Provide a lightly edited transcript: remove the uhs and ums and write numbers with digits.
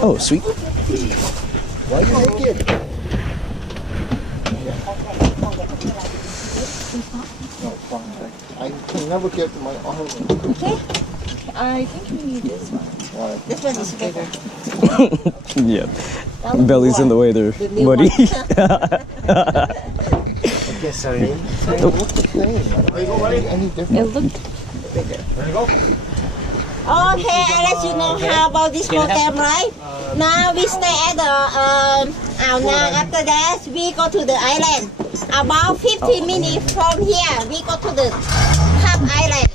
Oh, sweet. Why you naked? No, fine. I can never get my arm. Okay. I think we need this one. Why? This one is bigger. Yeah. Belly's in the way there, buddy. Okay, sorry. What's the thing? Any different? It looked bigger. Okay, I let you know how about this program, right? Now we stay at the Ao Nang. After that, we go to the island. About 15 minutes from here, we go to the top island.